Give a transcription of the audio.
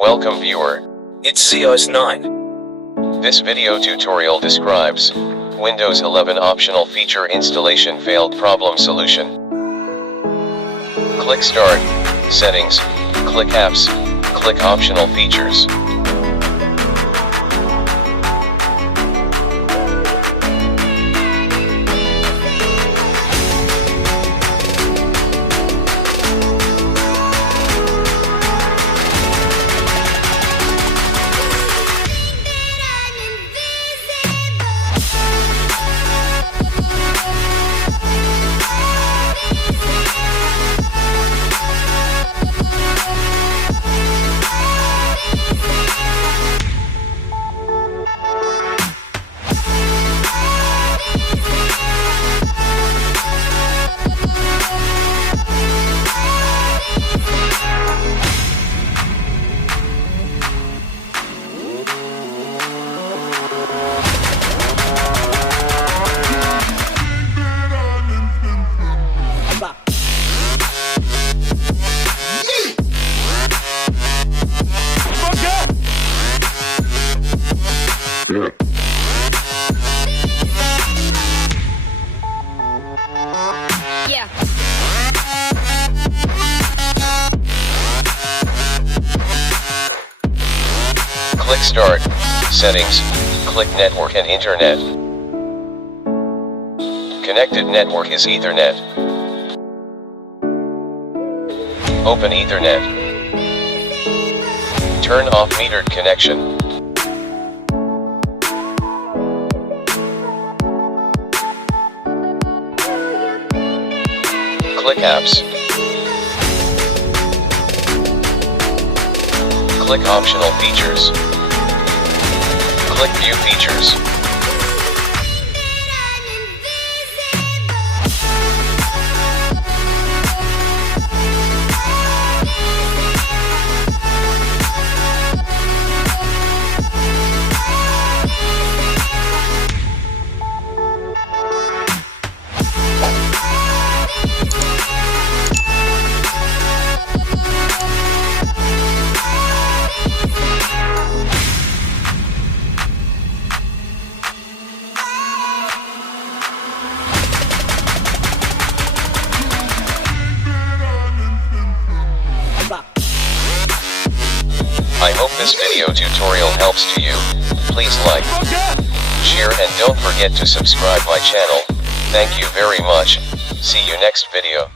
Welcome viewer. It's COS 9. This video tutorial describes Windows 11 optional feature installation failed problem solution. Click Start, Settings, click Apps, click Optional Features. Click Start, Settings, click Network and Internet. Connected network is Ethernet. Open Ethernet. Turn off metered connection. Click Apps. Click Optional Features. Click View Features. I hope this video tutorial helps to you. Please like, share and don't forget to subscribe my channel. Thank you very much. See you next video.